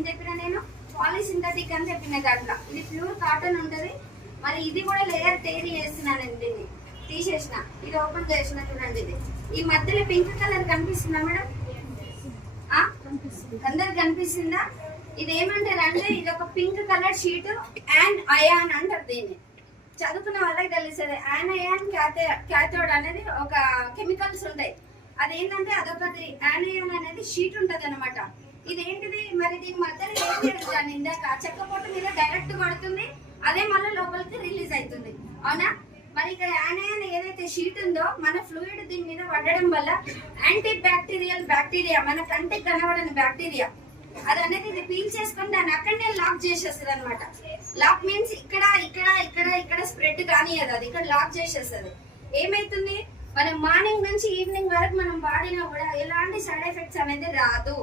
ఏం చెప్పినా నేను పాలిసింథటిక్ అని చెప్పిన దాంట్లో ఇది ప్యూర్ కాటన్ ఉంటది. మరి ఇది కూడా లేయర్ తేరి చేస్తున్నాను నేను, దీన్ని తీసేసిన, ఇది ఓపెన్ చేసిన చూడండి. ఇది ఈ మధ్యలో పింక్ కలర్ కనిపిస్తుందా మేడం? అందరికి కనిపిస్తుందా? ఇది ఏమంటారు అంటే ఇది ఒక pink colour sheet and ion అంటారు దీన్ని. చదువుకున్న వాళ్ళకి తెలుస్తుంది. యానయాన్ క్యాథోడ్ అనేది ఒక కెమికల్స్ ఉంటాయి. అదేంటంటే అదొకటి యానయాన్ అనేది షీట్ ఉంటది అనమాట. ఇదేంటిది మరి దీని మధ్యలో ఏం ఇందాక చెక్క పొట్టు మీద డైరెక్ట్ పడుతుంది, అదే మళ్ళీ లోపలికి రిలీజ్ అవుతుంది, అవునా? మరి ఇక్కడ యానయాన్ ఏదైతే షీట్ ఉందో మన ఫ్లూయిడ్ దీని మీద పడడం వల్ల యాంటీ బ్యాక్టీరియల్ బ్యాక్టీరియా, మన కంటికి కనబడని బ్యాక్టీరియా అది అనేది ఇది పీల్ చేసుకొని దాన్ని అక్కడనే లాక్ చేసేస్తుంది అనమాట. లాక్ మీన్స్ ఇక్కడ ఇక్కడ ఇక్కడ ఇక్కడ స్ప్రెడ్ కానీ అది ఇక్కడ లాక్ చేసేస్తుంది. ఏమైతుంది, మనం మార్నింగ్ నుంచి ఈవినింగ్ వరకు మనం వాడినా కూడా ఎలాంటి సైడ్ ఎఫెక్ట్స్ అనేది రాదు.